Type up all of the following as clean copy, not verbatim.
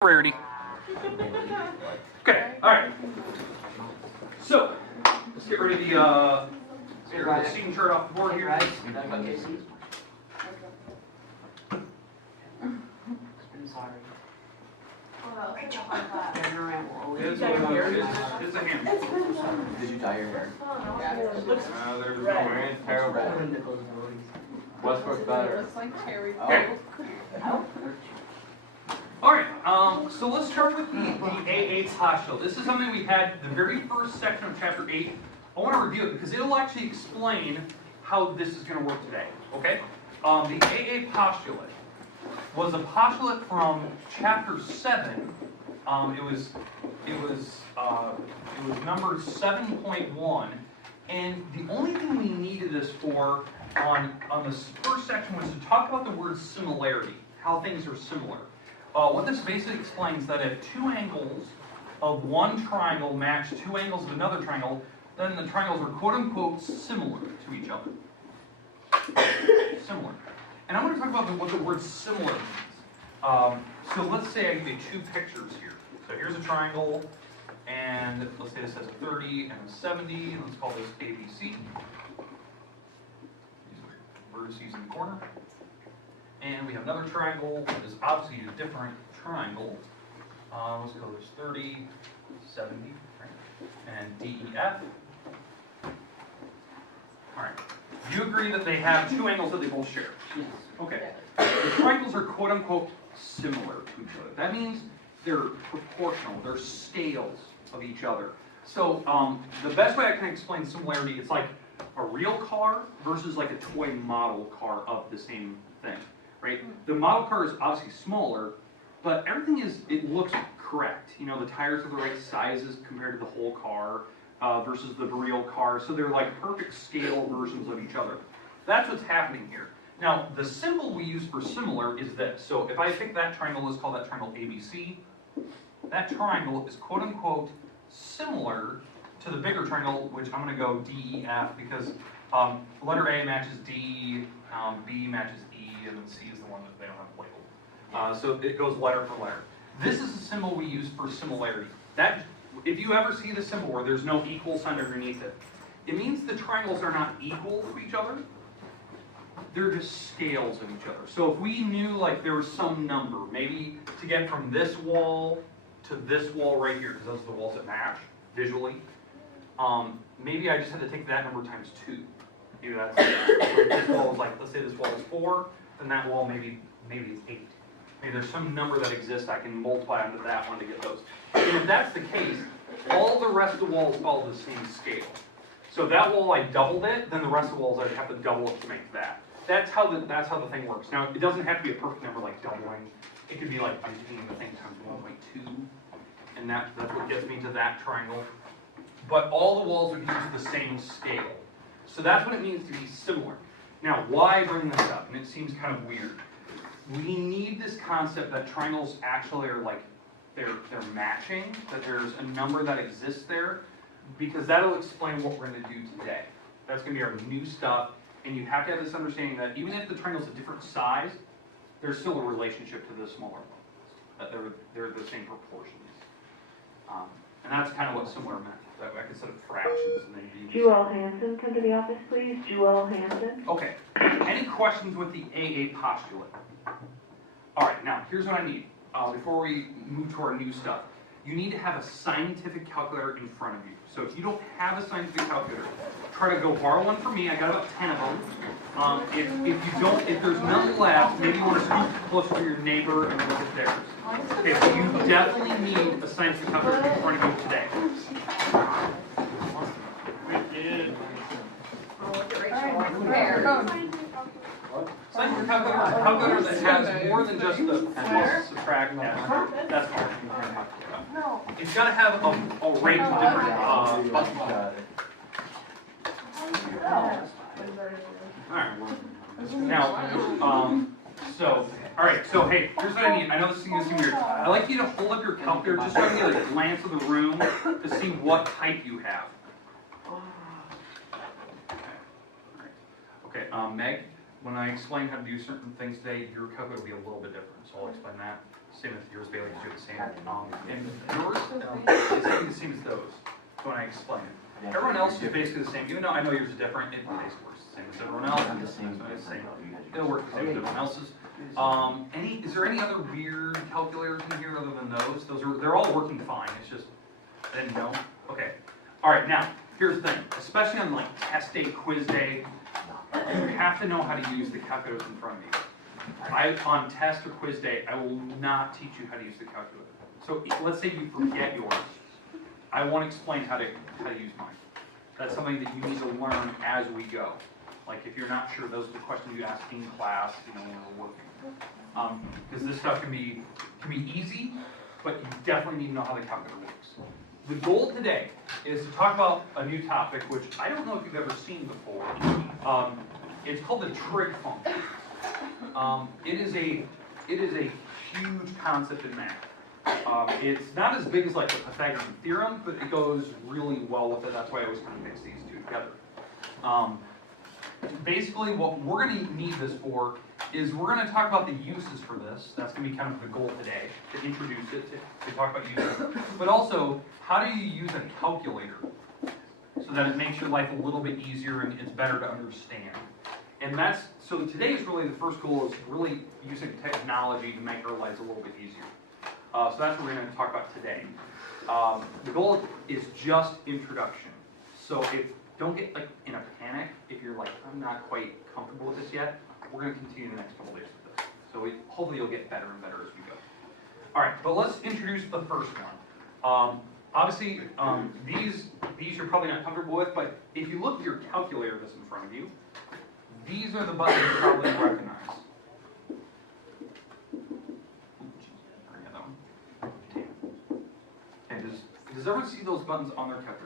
Rarity. Okay, alright. So, let's get rid of the seating chart off the board here. I'm sorry. It's a hand. Did you dye your hair? There's no way. It's terrible. Westbrook better. Looks like cherry. Okay. Alright, so let's start with the AA postulate. This is something we had the very first section of chapter 8. I want to review it because it'll actually explain how this is going to work today. Okay? The AA postulate was a postulate from chapter 7. It was numbered 7.1, and the only thing we needed this for on this first section was to talk about the word similarity, how things are similar. What this basically explains that if two angles of one triangle match two angles of another triangle, then the triangles are quote-unquote similar to each other. Similar. And I want to talk about what the word similar means. So let's say I give you two pictures here. So here's a triangle, and let's say this has a 30 and a 70, and let's call this ABC. These are vertices in the corner. And we have another triangle that is obviously a different triangle. Let's go, there's 30, 70, right? And DEF. Alright. Do you agree that they have two angles that they both share? Yes. Okay. The triangles are quote-unquote similar to each other. That means they're proportional. They're scales of each other. So the best way I can explain similarity, it's like a real car versus like a toy model car of the same thing. Right? The model car is obviously smaller, but everything it looks correct. You know, the tires are the right sizes compared to the whole car versus the real car. So they're like perfect scale versions of each other. That's what's happening here. Now, the symbol we use for similar is this. So if I pick that triangle, let's call that triangle ABC. That triangle is quote unquote similar to the bigger triangle, which I'm going to go DEF because letter A matches D, B matches E, and then C is the one that they don't have labeled. So it goes letter for letter. This is the symbol we use for similarity. That, if you ever see the symbol where there's no equal sign underneath it, it means the triangles are not equal to each other. They're just scales of each other. So if we knew like there was some number, maybe to get from this wall to this wall right here, because those are the walls that match visually, maybe I just had to take that number times 2. Maybe that's this wall is like, let's say this wall is 4, then that wall maybe is 8. Maybe there's some number that exists I can multiply onto that one to get those. And if that's the case, all the rest of the walls follow the same scale. So if that wall I doubled it, then the rest of the walls I'd have to double it to make that. That's how the thing works. Now it doesn't have to be a perfect number like doubling. It could be like I'm taking the thing times 1.2, and that's what gets me to that triangle. But all the walls would use the same scale. So that's what it means to be similar. Now, why bring this up? And it seems kind of weird. We need this concept that triangles actually are like, they're matching, that there's a number that exists there, because that'll explain what we're going to do today. That's going to be our new stuff, and you have to have this understanding that even if the triangle's a different size, there's still a relationship to the smaller ones, that they're the same proportions. And that's kind of what similar meant. That I could set up fractions and then Jewel Hansen, come to the office, please. Jewel Hansen. Okay. Any questions with the AA postulate? All right. Now, here's what I need. Before we move to our new stuff, you need to have a scientific calculator in front of you. So if you don't have a scientific calculator, try to go borrow one from me. I got about 10 of them. If there's none left, maybe you want to scoot closer to your neighbor and look at theirs. Okay, so you definitely need a scientific calculator in front of you today. Scientific calculator is a calculator that has more than just the plus, subtract, add. That's fine. It's got to have a range of different buttons. Alright. Now, alright, so hey, here's what I need. I know this is going to seem weird. I'd like you to hold up your calculator just so I can get a glance of the room to see what type you have. Okay, Meg, when I explain how to do certain things today, your calculator will be a little bit different, so I'll explain that. Same with yours, Bailey, you do the same. And yours is going to be the same as those when I explain it. Everyone else is basically the same, even though I know yours is different, it basically works the same as everyone else. It's the same. It'll work the same as everyone else's. Is there any other weird calculators in here other than those? They're all working fine. It's just, I didn't know. Okay. All right. Now, here's the thing. Especially on like test day, quiz day, you have to know how to use the calculators in front of you. On test or quiz day, I will not teach you how to use the calculator. So let's say you forget yours. I won't explain how to use mine. That's something that you need to learn as we go. Like if you're not sure, those are the questions you ask in class, when we're working. Because this stuff can be easy, but you definitely need to know how the calculator works. The goal today is to talk about a new topic, which I don't know if you've ever seen before. It's called the trig function. It is a huge concept in math. It's not as big as like the Pythagorean theorem, but it goes really well with it. That's why I always kind of mix these two together. Basically, what we're going to need this for is we're going to talk about the uses for this. That's going to be kind of the goal today, to introduce it, to talk about uses. But also, how do you use a calculator so that it makes your life a little bit easier and it's better to understand. And so today is really the first goal is really using technology to make our lives a little bit easier. So that's what we're going to talk about today. The goal is just introduction. So don't get like in a panic if you're like, I'm not quite comfortable with this yet. We're going to continue the next couple days with this. So hopefully you'll get better and better as we go. All right, but let's introduce the first one. Obviously, these you're probably not comfortable with, but if you look at your calculator that's in front of you, these are the buttons you probably recognize. Okay, does everyone see those buttons on their calculator?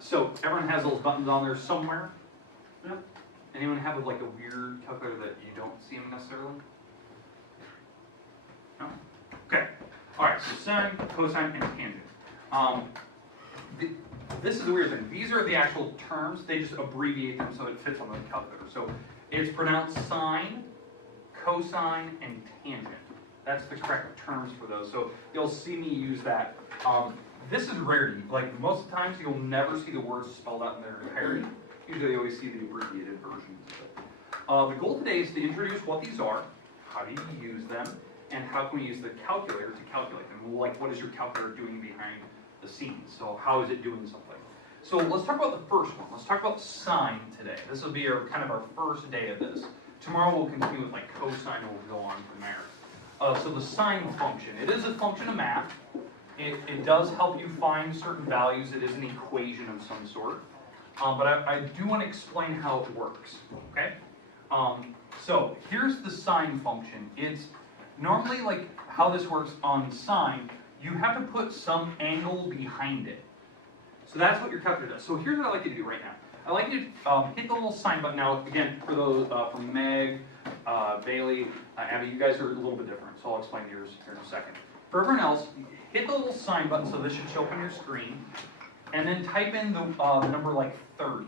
So everyone has those buttons on there somewhere? Yep. Anyone have like a weird calculator that you don't see them necessarily? No? Okay. Alright, so sine, cosine, and tangent. This is the weird thing. These are the actual terms. They just abbreviate them so it fits on the calculator. So it's pronounced sine, cosine, and tangent. That's the correct terms for those. So you'll see me use that. This is rarity. Like most of the times, you'll never see the words spelled out in their entirety. Usually, you always see the abbreviated versions of it. The goal today is to introduce what these are, how do you use them, and how can we use the calculator to calculate them. Like, what is your calculator doing behind the scenes? So, how is it doing something? So, let's talk about the first one. Let's talk about sine today. This will be kind of our first day of this. Tomorrow, we'll continue with like cosine, and we'll go on from there. So, the sine function. It is a function of math. It does help you find certain values. It is an equation of some sort. But I do want to explain how it works, okay? So here's the sine function. It's normally like how this works on sine, you have to put some angle behind it. So that's what your calculator does. So here's what I like you to do right now. I like you to hit the little sine button. Now, again, for those from Meg, Bailey, Abby, you guys are a little bit different, so I'll explain yours here in a second. For everyone else, hit the little sine button, so this should show up on your screen, and then type in the number like 30,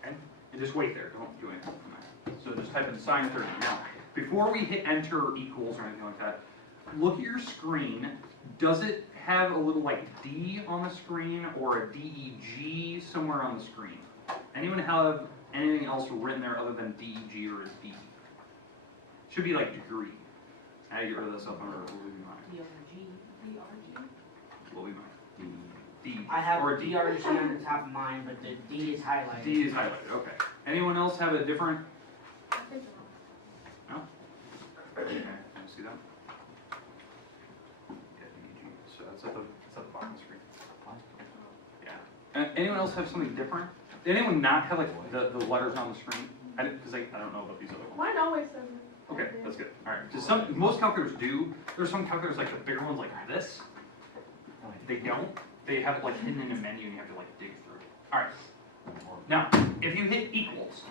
okay? And just wait there, don't do anything from there. So just type in sine 30. Now, before we hit enter or equals or anything like that, look at your screen. Does it have a little like D on the screen or a DEG somewhere on the screen? Anyone have anything else written there other than DEG or a D? Should be like degree. I get rid of this up under what will be mine. What will be mine? D. I have or a D. DRG on the top of mine, but the D is highlighted. D is highlighted, okay. Anyone else have a different? No? Okay, can you see that? Yeah, DEG. So that's at the bottom of the screen. Yeah. Anyone else have something different? Did anyone not have like the letters on the screen? Because I don't know about these other ones. Mine always says it. Okay, that's good. All right. Most calculators do. There's some calculators like the bigger ones like this. They don't. They have it like hidden in a menu and you have to like dig through it. All right. Now, if you hit equals,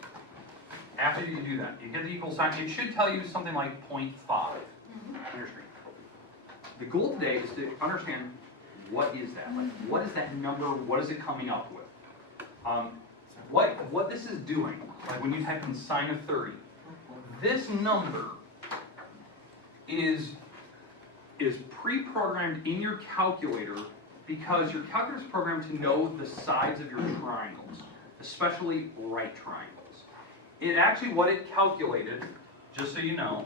after you do that, you hit the equal sign, it should tell you something like 0.5 on your screen. The goal today is to understand what is that? Like, what is that number? What is it coming up with? What this is doing, like when you type in sine of 30, this number is pre-programmed in your calculator because your calculator is programmed to know the sides of your triangles, especially right triangles. It actually, what it calculated, just so you know,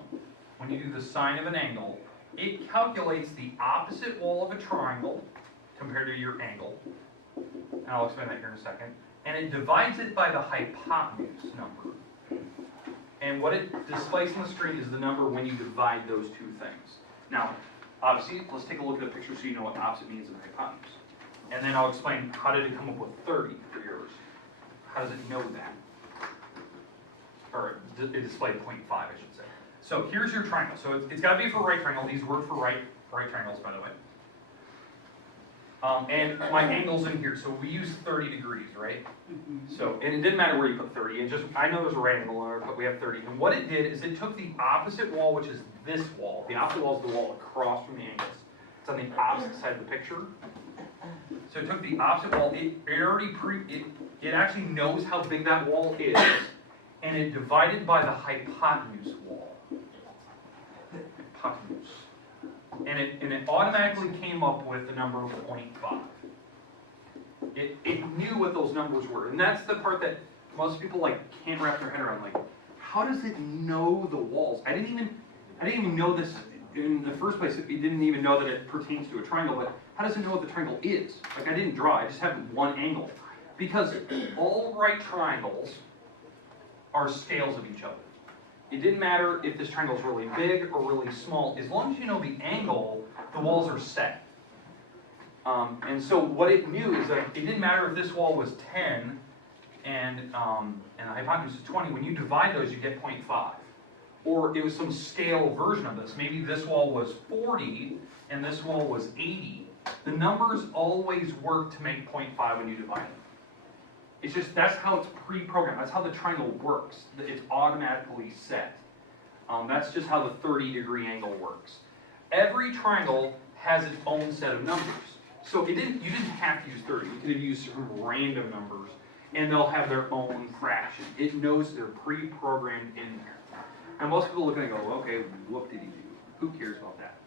when you do the sine of an angle, it calculates the opposite wall of a triangle compared to your angle, and I'll explain that here in a second, and it divides it by the hypotenuse number. And what it displays on the screen is the number when you divide those two things. Now, obviously, let's take a look at a picture so you know what opposite means in hypotenuse. And then I'll explain how did it come up with 30 for yours. How does it know that? Or it displayed 0.5, I should say. So here's your triangle. So it's got to be for right triangle. These work for right triangles, by the way. And my angle's in here, so we use 30 degrees, right? So, and it didn't matter where you put 30, it just, I know there's a right angle there, but we have 30. And what it did is it took the opposite wall, which is this wall. The opposite wall is the wall across from the angles. It's on the opposite side of the picture. So it took the opposite wall, it actually knows how big that wall is, and it divided by the hypotenuse wall. Hypotenuse. And it automatically came up with the number of 0.5. It knew what those numbers were, and that's the part that most people like can't wrap their head around. Like, how does it know the walls? I didn't even know this in the first place. It didn't even know that it pertains to a triangle. But how does it know what the triangle is? Like, I didn't draw. I just have one angle, because all right triangles are scales of each other. It didn't matter if this triangle is really big or really small. As long as you know the angle, the walls are set. And so what it knew is that it didn't matter if this wall was 10 and the hypotenuse is 20. When you divide those, you get 0.5. Or it was some scale version of this. Maybe this wall was 40 and this wall was 80. The numbers always work to make 0.5 when you divide them. It's just, that's how it's pre-programmed. That's how the triangle works. It's automatically set. That's just how the 30-degree angle works. Every triangle has its own set of numbers. So you didn't have to use 30. You could have used some random numbers, and they'll have their own fraction. It knows they're pre-programmed in there. And most people look at it and go, okay, what did he do? Who cares about that?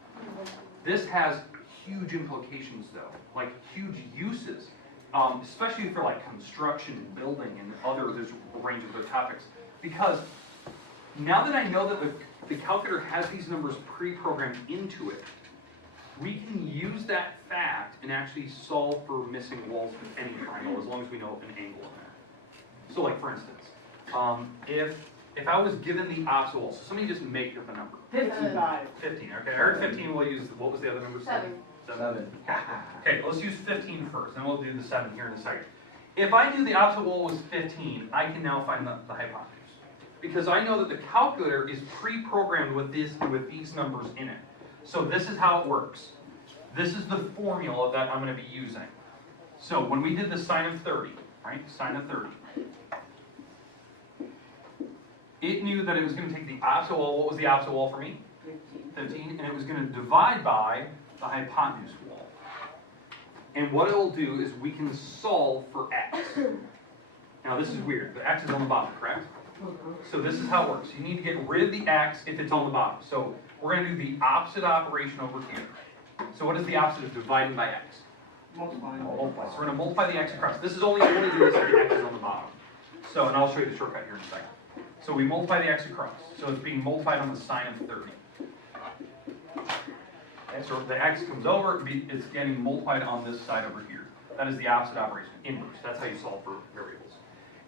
This has huge implications, though, like huge uses. Especially for like construction and building and there's a range of other topics. Because now that I know that the calculator has these numbers pre-programmed into it, we can use that fact and actually solve for missing walls with any triangle as long as we know an angle in there. So like for instance, if I was given the opposite wall, so somebody just make up a number. 55. 15, okay, I heard 15, we'll use, what was the other number? 7. 7. Okay, let's use 15 first, and we'll do the 7 here in a second. If I knew the opposite wall was 15, I can now find the hypotenuse. Because I know that the calculator is pre-programmed with these numbers in it. So this is how it works. This is the formula that I'm going to be using. So when we did the sine of 30, right, sine of 30, it knew that it was going to take the opposite wall. What was the opposite wall for me? 15, and it was going to divide by the hypotenuse wall. And what it'll do is we can solve for x. Now this is weird. The x is on the bottom, correct? So this is how it works. You need to get rid of the x if it's on the bottom. So we're going to do the opposite operation over here. So what is the opposite of dividing by x? Multiplying. Multiply. So we're going to multiply the x across. This is only do this if the x is on the bottom. So, and I'll show you the shortcut here in a second. So we multiply the x across. So it's being multiplied on the sine of 30. And so the x comes over, it's getting multiplied on this side over here. That is the opposite operation, inverse. That's how you solve for variables.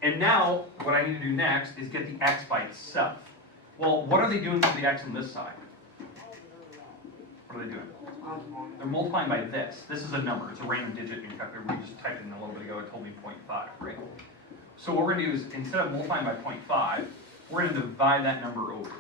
And now, what I need to do next is get the x by itself. Well, what are they doing to the x on this side? What are they doing? They're multiplying by this. This is a number. It's a random digit in your calculator. We just typed it in a little bit ago. It told me 0.5, right? So what we're going to do is, instead of multiplying by 0.5, we're going to divide that number over. So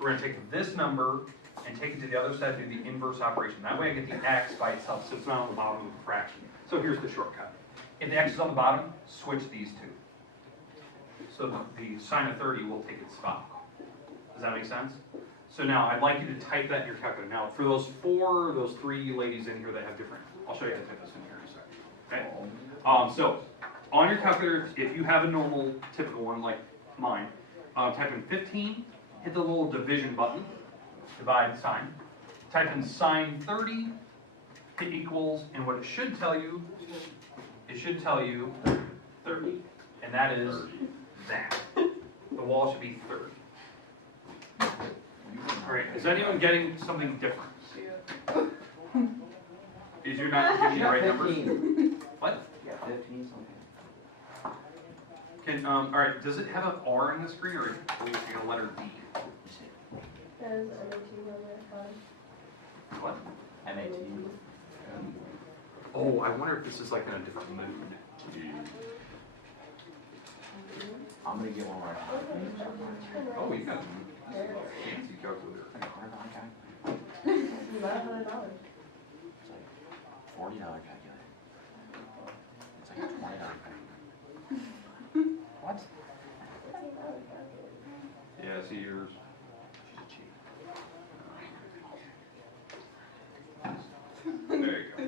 we're going to take this number and take it to the other side and do the inverse operation. That way I get the x by itself, so it's not on the bottom of the fraction. So here's the shortcut. If the x is on the bottom, switch these two. So the sine of 30 will take its spot. Does that make sense? So now I'd like you to type that in your calculator. Now for those three ladies in here that have different, I'll show you how to type this in here in a second. Okay? So on your calculator, if you have a normal, typical one like mine, type in 15, hit the little division button, divide sign. Type in sine 30, hit equals, and what it should tell you 30. And that is that. The wall should be 30. Alright, is anyone getting something different? Is you're not giving me the right numbers? What? Yeah, 15 something. Can, alright, does it have an R in the screen or a letter D? There's a routine on the phone. What? MAT. Oh, I wonder if this is like in a different mood. I'm gonna get one right now. Oh, you got a fancy calculator. $100 calculator. $900. It's like $40 calculator. It's like a $20 calculator. What? Yeah, see yours. There you go.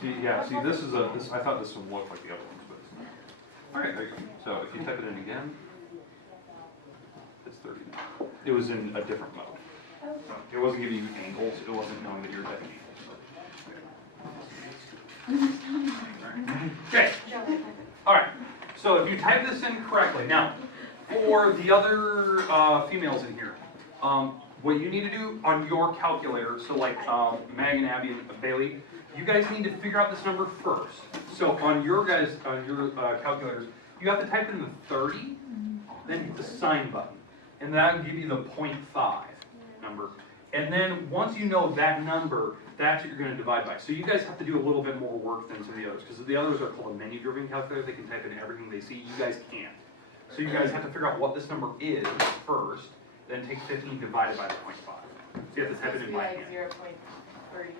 See, yeah, see, this is I thought this would look like the other ones, but it's not. All right, there you go. So if you type it in again, it's 30 now. It was in a different mode. So it wasn't giving you angles. It wasn't knowing that you're typing angles. Okay. All right. So if you type this in correctly, now for the other females in here, what you need to do on your calculator, so like Megan, Abby, and Bailey, you guys need to figure out this number first. So on your calculators, you have to type in the 30, then hit the sign button, and that will give you the 0.5 number. And then once you know that number, that's what you're going to divide by. So you guys have to do a little bit more work than some of the others, because the others are called a menu-driven calculator. They can type in everything they see. You guys can't. So you guys have to figure out what this number is first, then take 15 divided by the 0.5. So you have to type it in by hand. 0.30.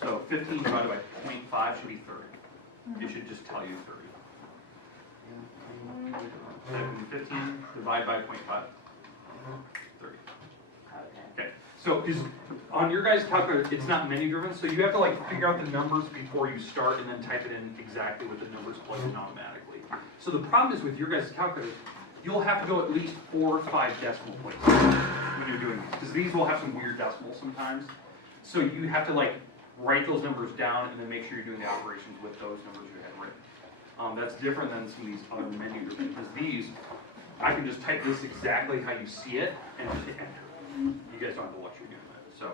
So 15 divided by 0.5 should be 30. It should just tell you 30. Type in 15 divided by 0.5. 30. Okay. So on your guys' calculator, it's not menu driven, so you have to like figure out the numbers before you start and then type it in exactly with the numbers plugged in automatically. So the problem is with your guys' calculators, you'll have to go at least 4 or 5 decimal places when you're doing these, because these will have some weird decimals sometimes. So you have to like write those numbers down and then make sure you're doing the operations with those numbers you had written. That's different than some of these other menu driven, because these, I can just type this exactly how you see it and just hit enter. You guys don't have to watch you're doing that. So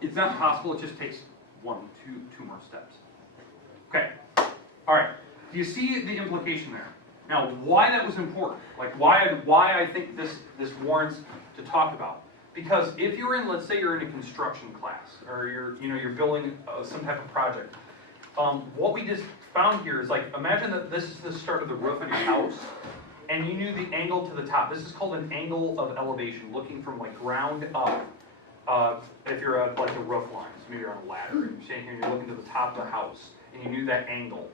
it's not possible, it just takes two more steps. Okay, all right. Do you see the implication there? Now, why that was important, like why I think this warrants to talk about. Because if you're in, let's say you're in a construction class, or you're building some type of project, what we just found here is like, imagine that this is the start of the roof of your house, and you knew the angle to the top. This is called an angle of elevation, looking from like ground up. If you're at like the roof line, so maybe you're on a ladder, and you're standing here and you're looking to the top of the house, and you knew that angle.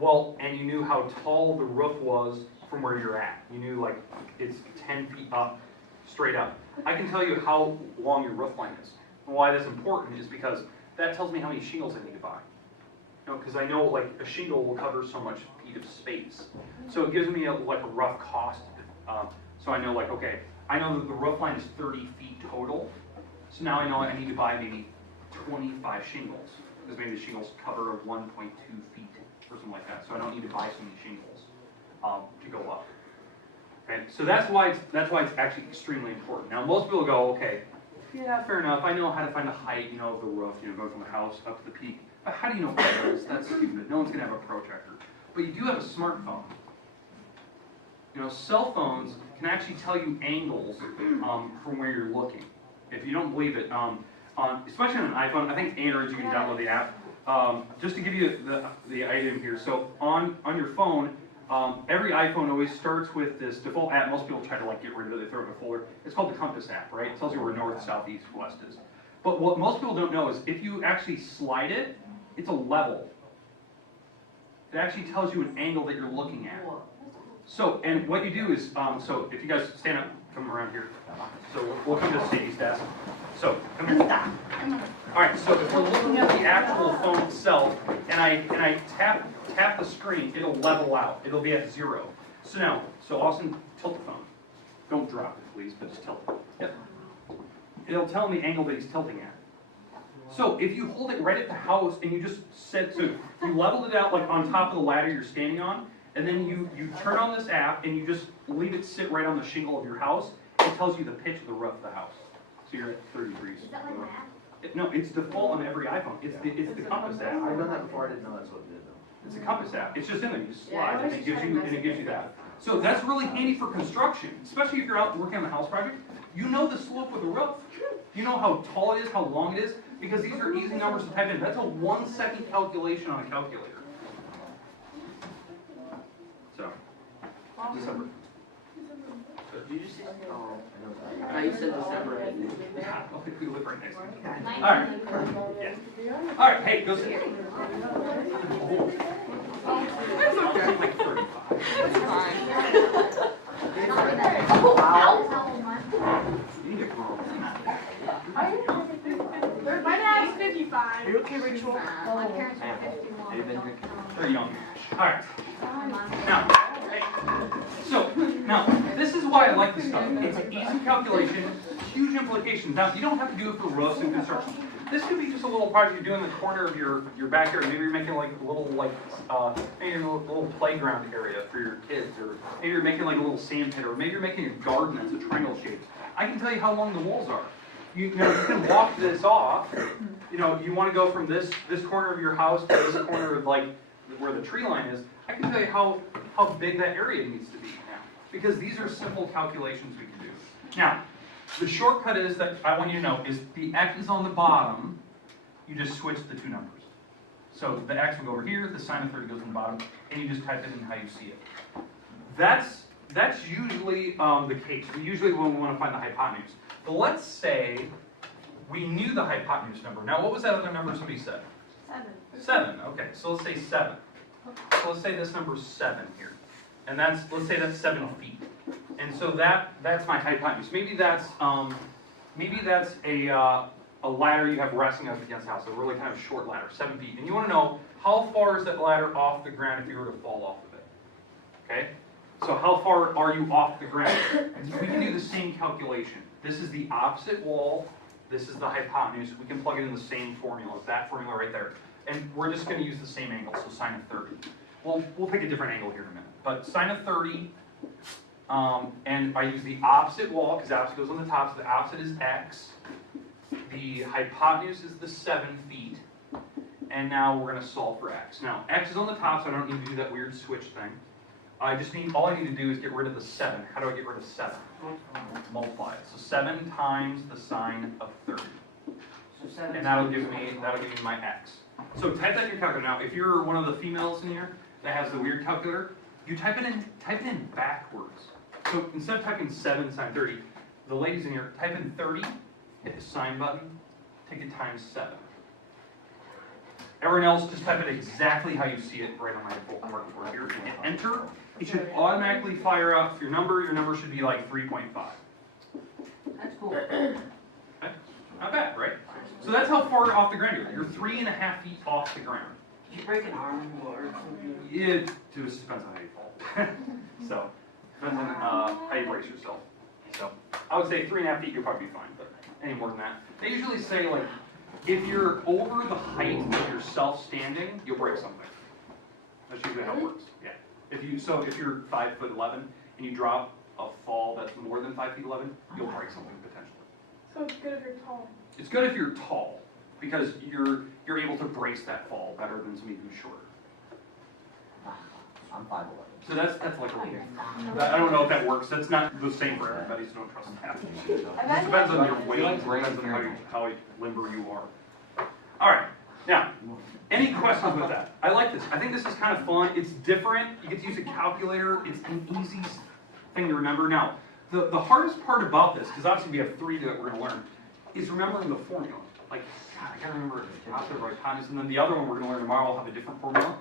Well, and you knew how tall the roof was from where you're at. You knew like it's 10 feet up, straight up. I can tell you how long your roof line is. And why that's important is because that tells me how many shingles I need to buy. Because I know like a shingle will cover so much feet of space. So it gives me like a rough cost. So I know like, okay, I know that the roof line is 30 feet total. So now I know I need to buy maybe 25 shingles. Because maybe the shingles cover 1.2 feet or something like that. So I don't need to buy so many shingles to go up. Okay, so that's why it's actually extremely important. Now most people go, okay, yeah, fair enough. I know how to find the height, of the roof, going from the house up to the peak. But how do you know what that is? That's stupid. No one's gonna have a protractor. But you do have a smartphone. Cell phones can actually tell you angles from where you're looking. If you don't believe it, especially on an iPhone, I think Android you can download the app. Just to give you the item here, so on your phone, every iPhone always starts with this default app. Most people try to like get rid of it, they throw it in a folder. It's called the Compass app, right? It tells you where north, south, east, west is. But what most people don't know is if you actually slide it, it's a level. It actually tells you an angle that you're looking at. So, and what you do is, so if you guys stand up come around here. So we'll come to Sadie's desk. So, come here. All right, so if we're looking at the actual phone itself, and I tap the screen, it'll level out. It'll be at 0. So now, Austin, tilt the phone. Don't drop it, please, but just tilt it. Yep. It'll tell him the angle that he's tilting at. So if you hold it right at the house and you just set, so you leveled it out like on top of the ladder you're standing on, and then you turn on this app and you just leave it sit right on the shingle of your house, it tells you the pitch of the roof of the house. So you're at 30 degrees. Is that like my app? No, it's default on every iPhone. It's the compass app. I've done that before, I didn't know that's what it did though. It's a compass app. It's just in there. You just Yeah, slide I and it gives you that. So that's really handy for construction, especially if you're out working on a house project. You know the slope of the roof. You know how tall it is, how long it is, because these are easy numbers to type in. That's a 1-second calculation on a calculator. So, December. Did you just say? Oh, I know. You said December. Yeah, okay, we live right next to each other. 19. All right. Yeah. All right, hey, go sit. Oh. Like 35. You need to grow. My dad's 55. Are you okay, Rachel? My parents are 51. Have you been drinking? They're young. All right. Now, hey, so, now, this is why I like this stuff. It's an easy calculation, huge implications. Now, you don't have to do it for roofs and construction. This could be just a little project you do in the corner of your backyard. Maybe you're making like a little, maybe a little playground area for your kids, or maybe you're making like a little sand pit, or maybe you're making a garden that's a triangle shape. I can tell you how long the walls are. You can walk this off. You know, you want to go from this corner of your house to this corner of like where the tree line is. I can tell you how big that area needs to be now, because these are simple calculations we can do. Now, the shortcut is that I want you to know is the X is on the bottom. You just switch the two numbers. So the X will go over here, the sine of 30 goes on the bottom, and you just type it in how you see it. That's usually the case. We usually when we want to find the hypotenuse. But let's say we knew the hypotenuse number. Now, what was that other number somebody said? 7. Okay, so let's say 7. So let's say this number is 7 here, and let's say that's 7 feet. And so that's my hypotenuse. Maybe that's a ladder you have resting up against the house, a really kind of short ladder, 7 feet. And you want to know how far is that ladder off the ground if you were to fall off of it. Okay? So how far are you off the ground? We can do the same calculation. This is the opposite wall. This is the hypotenuse. We can plug it in the same formula, that formula right there. And we're just going to use the same angle, so sine of 30. We'll pick a different angle here in a minute. But sine of 30, and I use the opposite wall, because the opposite goes on the top, so the opposite is x. The hypotenuse is the 7 feet. And now we're going to solve for x. Now, x is on the top, so I don't need to do that weird switch thing. All I need to do is get rid of the 7. How do I get rid of 7? Multiply it. So 7 times the sine of 30. And that'll give me my x. So type that in your calculator. Now, if you're one of the females in here that has the weird calculator, you type it in backwards. So instead of typing 7 sine 30, the ladies in here, type in 30, hit the sine button, take it times 7. Everyone else, just type it exactly how you see it right on my bookmark board here. Hit enter. It should automatically fire up your number. Your number should be like 3.5. That's cool. Okay? Not bad, right? So that's how far off the ground you are. You're 3.5 feet off the ground. Did you break an arm or something? It just depends on how you fall. So, depends on how you brace yourself. So, I would say 3.5 feet, you'll probably be fine, but any more than that. They usually say, like, if you're over the height of yourself standing, you'll break something. That's usually how it works. Yeah. If you're 5'11" and you drop a fall that's more than 5'11", you'll break something potentially. So it's good if you're tall. It's good if you're tall, because you're able to brace that fall better than somebody who's shorter. I'm 5'11". So that's like a rule. I don't know if that works. That's not the same for everybody, so don't trust that. It just depends on your weight, depends on how limber you are. All right. Now, any questions with that? I like this. I think this is kind of fun. It's different. You get to use a calculator. It's an easy thing to remember. Now, the hardest part about this, because obviously we have 3 that we're going to learn, is remembering the formula. Like, God, I got to remember the opposite of hypotenuse, and then the other one we're going to learn tomorrow will have a different formula.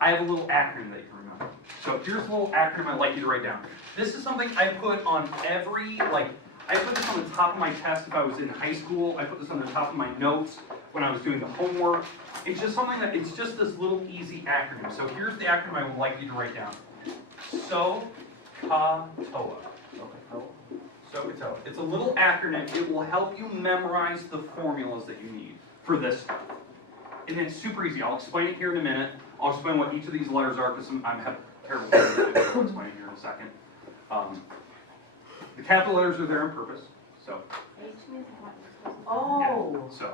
I have a little acronym that you can remember. So here's a little acronym I'd like you to write down. This is something I put on every, I put this on the top of my test if I was in high school. I put this on the top of my notes when I was doing the homework. It's just something that, it's just this little easy acronym. So here's the acronym I would like you to write down. SOHCAHTOA. SOHCAHTOA. It's a little acronym. It will help you memorize the formulas that you need for this stuff. And it's super easy. I'll explain it here in a minute. I'll explain what each of these letters are because I have terrible time, so I'll explain it here in a second. The capital letters are there on purpose, so. Oh. So,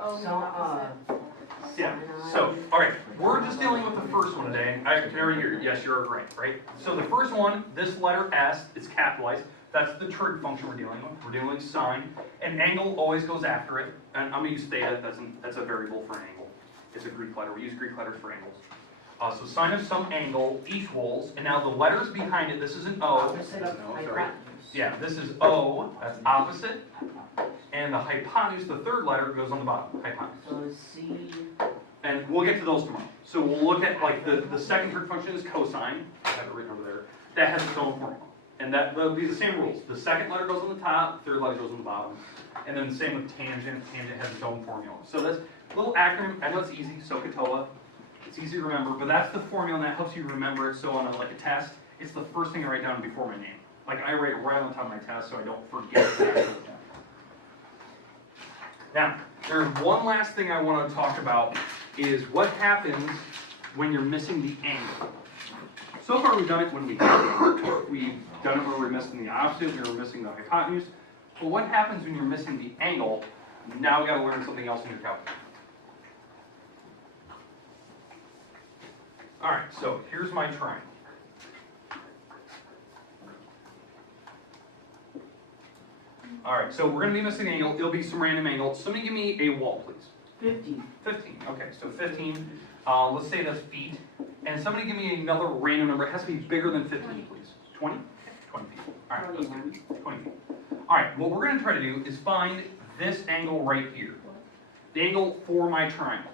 Yeah. so, all right, we're just dealing with the first one today. I can already hear you. Yes, you're right? So the first one, this letter S, it's capitalized. That's the trig function we're dealing with. We're dealing with sine. An angle always goes after it. And I'm going to use theta. That's a variable for an angle. It's a Greek letter. We use Greek letters for angles. So sine of some angle equals, and now the letters behind it, this is an O. This is an O, sorry. Yeah, this is O, that's opposite. And the hypotenuse, the third letter, goes on the bottom, hypotenuse. So C. And we'll get to those tomorrow. So we'll look at, like, the second trig function is cosine. I have it written over there. That has its own formula. And that'll be the same rules. The second letter goes on the top, the third letter goes on the bottom. And then the same with tangent. Tangent has its own formula. So this little acronym, I know it's easy, SOHCAHTOA. It's easy to remember, but that's the formula, and that helps you remember it. So on a test, it's the first thing I write down before my name. Like, I write it right on top of my test so I don't forget it. Now, there's one last thing I want to talk about, is what happens when you're missing the angle. So far we've done it when we've done it when we're missing the opposite, when we're missing the hypotenuse. But what happens when you're missing the angle? Now we've got to learn something else in your calculus. Alright, so here's my triangle. Alright, so we're going to be missing an angle. It'll be some random angle. Somebody give me a wall, please. 15. 15. Okay, so 15. Let's say that's feet. And somebody give me another random number. It has to be bigger than 15, please. 20? 20 feet. Alright, let's do 20 feet. Alright, what we're going to try to do is find this angle right here. The angle for my triangle.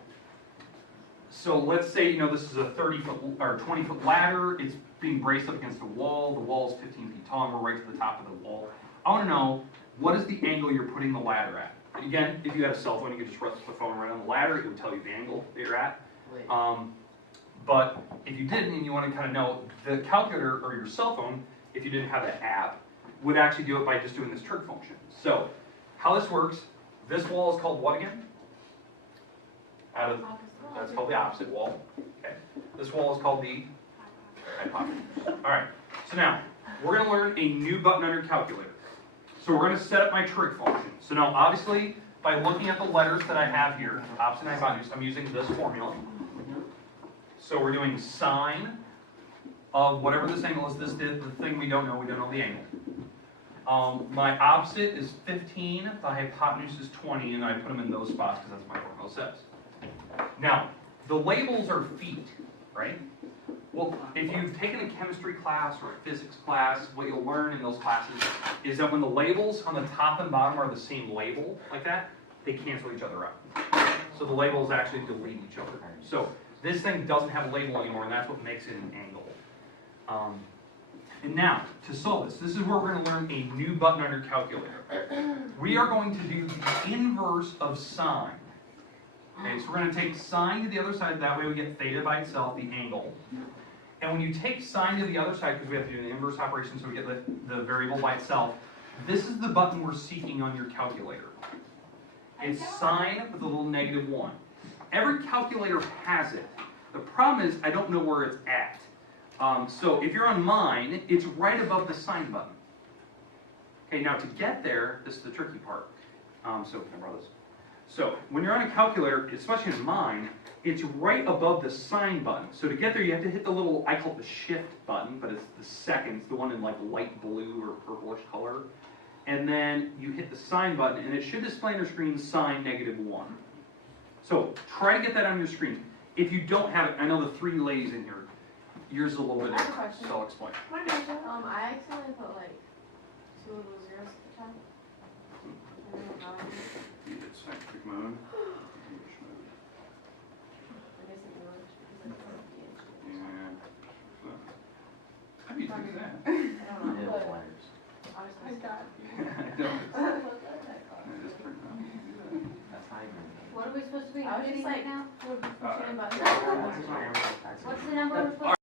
So let's say, this is a 30-foot or 20-foot ladder. It's being braced up against a wall. The wall is 15 feet tall, and we're right to the top of the wall. I want to know, what is the angle you're putting the ladder at? Again, if you had a cell phone, you could just press the phone right on the ladder. It would tell you the angle that you're at. But if you didn't, and you want to kind of know, the calculator or your cell phone, if you didn't have that app, would actually do it by just doing this trig function. So how this works, this wall is called what again? That's called the opposite wall. Okay. This wall is called the hypotenuse. Alright, so now, we're going to learn a new button on your calculator. So we're going to set up my trig function. So now, obviously, by looking at the letters that I have here, opposite and hypotenuse, I'm using this formula. So we're doing sine of whatever this angle is. This is the thing we don't know the angle. My opposite is 15, the hypotenuse is 20, and I put them in those spots because that's what my formula says. Now, the labels are feet, right? Well, if you've taken a chemistry class or a physics class, what you'll learn in those classes is that when the labels on the top and bottom are the same label, like that, they cancel each other out. So the labels actually delete each other. So this thing doesn't have a label anymore, and that's what makes it an angle. And now, to solve this is where we're going to learn a new button on your calculator. We are going to do the inverse of sine. Okay, so we're going to take sine to the other side, that way we get theta by itself, the angle. And when you take sine to the other side, because we have to do the inverse operation so we get the variable by itself, this is the button we're seeking on your calculator. It's sine with a little -1. Every calculator has it. The problem is I don't know where it's at. So if you're on mine, it's right above the sine button. Okay, now to get there, this is the tricky part. So can I borrow this? So when you're on a calculator, especially in mine, it's right above the sine button. So to get there, you have to hit the little, I call it the shift button, but it's the second, it's the one in like light blue or purplish color. And then you hit the sine button, and it should display on your screen sine -1. So try to get that on your screen. If you don't have it, I know the 3 lays in here. Yours is a little bit I have a different, question. so I'll explain. I accidentally put like 2 little zeros at the top. And then it got on. It's scientific mode. I guess it works because I put the edge. Yeah. can do that. I don't know. Middle letters. Honestly, I got I know. Just print them. You can do that. That's not even. What are we supposed to be I was just doing like- right now? Uh, That's just my average tax. What's the number we're supposed to